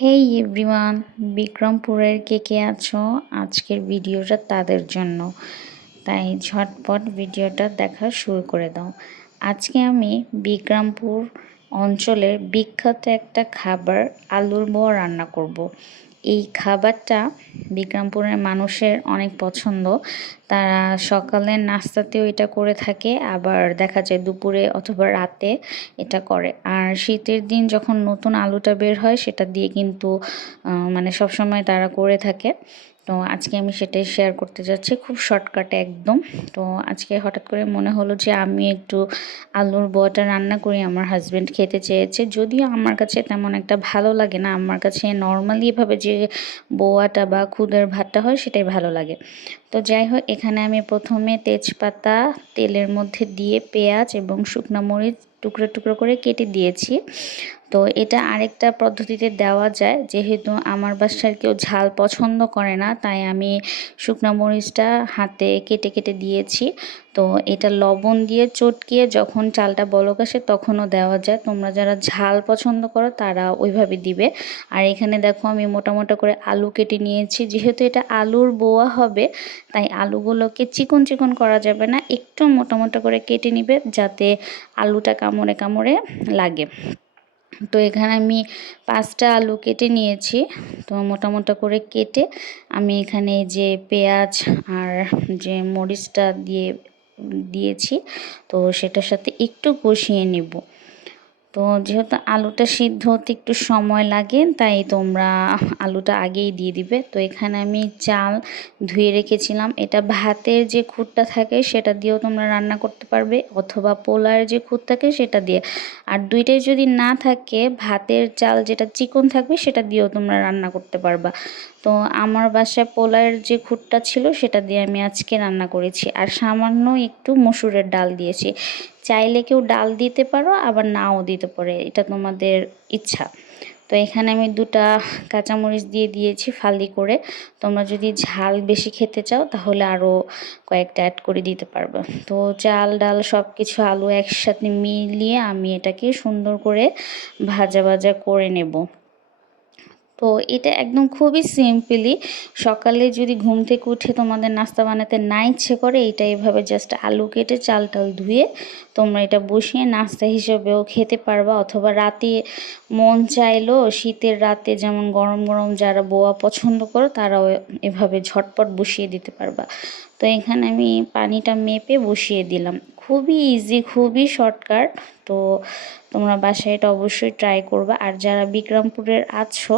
হেই everyone, বিক্রমপুরের কে কে আছো? আজকের ভিডিওটা তাদের জন্য, তাই ঝটপট ভিডিওটা দেখা শুরু করে দাও। আজকে আমি বিক্রমপুর অঞ্চলের বিখ্যাত একটা খাবার আলুর বোয়া রান্না করব। এই খাবারটা বিক্রমপুরের মানুষের অনেক পছন্দ। তারা সকালের নাস্তাতেও এটা করে থাকে, আবার দেখা যায় দুপুরে অথবা রাতে এটা করে। আর শীতের দিন যখন নতুন আলুটা বের হয় সেটা দিয়ে কিন্তু মানে সবসময় তারা করে থাকে। তো আজকে আমি সেটাই শেয়ার করতে যাচ্ছি, খুব শর্টকাটে একদম। তো আজকে হঠাৎ করে মনে হলো যে আমি একটু আলুর বোয়াটা রান্না করি, আমার হাজব্যান্ড খেতে চেয়েছে। যদিও আমার কাছে তেমন একটা ভালো লাগে না, আমার কাছে নর্মালি এভাবে যে বোয়াটা বা খুদের ভাতটা হয় সেটাই ভালো লাগে। তো যাই হোক, এখানে আমি প্রথমে তেজপাতা তেলের মধ্যে দিয়ে পেঁয়াজ এবং শুকনো মরিচ টুকরো টুকরো করে কেটে দিয়েছি। তো এটা আরেকটা পদ্ধতিতে দেওয়া যায়, যেহেতু আমার বাসার কেউ ঝাল পছন্দ করে না, তাই আমি শুকনো মরিচটা হাতে কেটে কেটে দিয়েছি। তো এটা লবণ দিয়ে চটকিয়ে যখন চালটা বলক আসে তখনও দেওয়া যায়। তোমরা যারা ঝাল পছন্দ করো তারা ওইভাবে দিবে। আর এখানে দেখো আমি মোটা মোটা করে আলু কেটে নিয়েছি। যেহেতু এটা আলুর বোয়া হবে, তাই আলুগুলোকে চিকন চিকন করা যাবে না, একটু মোটা মোটা করে কেটে নিবে যাতে আলুটা কামড়ে কামড়ে লাগে। তো এখানে আমি 5টা আলু কেটে নিয়েছি। তো মোটা মোটা করে কেটে আমি এখানে যে পেঁয়াজ আর যে মরিচটা দিয়েছি, তো সেটার সাথে একটু কষিয়ে নিব। তো যেহেতু আলুটা সিদ্ধ হতে একটু সময় লাগে, তাই তোমরা আলুটা আগেই দিয়ে দিবে। তো এখানে আমি চাল ধুয়ে রেখেছিলাম। এটা ভাতের যে খুদটা থাকে সেটা দিয়েও তোমরা রান্না করতে পারবে, অথবা পোলার যে খুদ থাকে সেটা দিয়ে। আর দুইটাই যদি না থাকে, ভাতের চাল যেটা চিকন থাকবে সেটা দিয়েও তোমরা রান্না করতে পারবা। তো আমার বাসায় পোলার যে খুদটা ছিল সেটা দিয়ে আমি আজকে রান্না করেছি। আর সামান্য একটু মসুরের ডাল দিয়েছি। চাইলে কেউ ডাল দিতে পারো, আবার নাও দিতে পারে, এটা তোমাদের ইচ্ছা। তো এখানে আমি 2টা কাঁচামরিচ দিয়ে দিয়েছি ফালি করে। তোমরা যদি ঝাল বেশি খেতে চাও তাহলে আরও কয়েকটা অ্যাড করে দিতে পারবে। তো চাল ডাল সব কিছু আলু একসাথে মিলিয়ে আমি এটাকে সুন্দর করে ভাজা ভাজা করে নেব। তো এটা একদম খুবই সিম্পলি, সকালে যদি ঘুম থেকে উঠে তোমাদের নাস্তা বানাতে না ইচ্ছে করে, এটা এভাবে জাস্ট আলু কেটে চাল টাল ধুয়ে তোমরা এটা বসিয়ে নাস্তা হিসেবেও খেতে পারবা, অথবা রাতে মন চাইলো শীতের রাতে যেমন গরম গরম যারা বোয়া পছন্দ করো তারাও এভাবে ঝটপট বসিয়ে দিতে পারবা। তো এখানে আমি পানিটা মেপে বসিয়ে দিলাম। খুবই ইজি, খুবই শর্টকাট। তো তোমরা বাসায় এটা অবশ্যই ট্রাই করবা। আর যারা বিক্রমপুরের আছো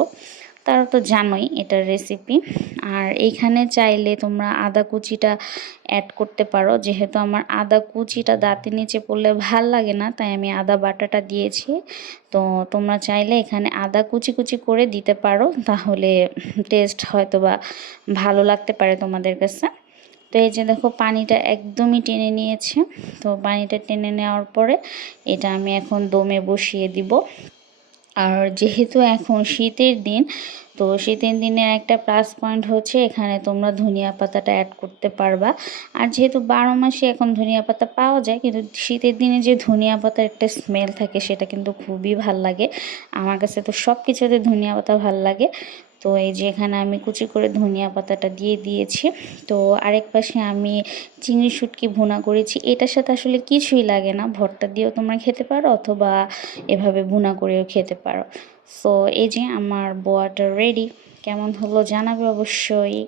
তারা তো জানোই এটার রেসিপি। আর এইখানে চাইলে তোমরা আদা কুচিটা অ্যাড করতে পারো, যেহেতু আমার আদা কুচিটা দাঁতের নিচে পড়লে ভাল লাগে না, তাই আমি আদা বাটাটা দিয়েছি। তো তোমরা চাইলে এখানে আদা কুচি কুচি করে দিতে পারো, তাহলে টেস্ট হয়তো বা ভালো লাগতে পারে তোমাদের কাছে। তো এই যে দেখো পানিটা একদমই টেনে নিয়েছে। তো পানিটা টেনে নেওয়ার পরে এটা আমি এখন দমে বসিয়ে দিব। আর যেহেতু এখন শীতের দিন, তো শীতের দিনের একটা প্লাস পয়েন্ট হচ্ছে এখানে তোমরা ধনিয়া পাতাটা অ্যাড করতে পারবা। আর যেহেতু 12 মাসে এখন ধনিয়া পাতা পাওয়া যায়, কিন্তু শীতের দিনে যে ধনিয়া পাতার একটা স্মেল থাকে সেটা কিন্তু খুবই ভাল লাগে। আমার কাছে তো সব কিছুতে ধনিয়া পাতা ভাল লাগে। তো এই যে এখানে আমি কুচি করে ধনিয়া পাতাটা দিয়ে দিয়েছি। তো আরেক পাশে আমি চিংড়ি শুটকি ভুনা করেছি। এটার সাথে আসলে কিছুই লাগে না, ভর্তা দিয়েও তোমরা খেতে পারো, অথবা এভাবে ভুনা করেও খেতে পারো। সো এই যে আমার বোয়াটা রেডি। কেমন হলো জানাবে অবশ্যই।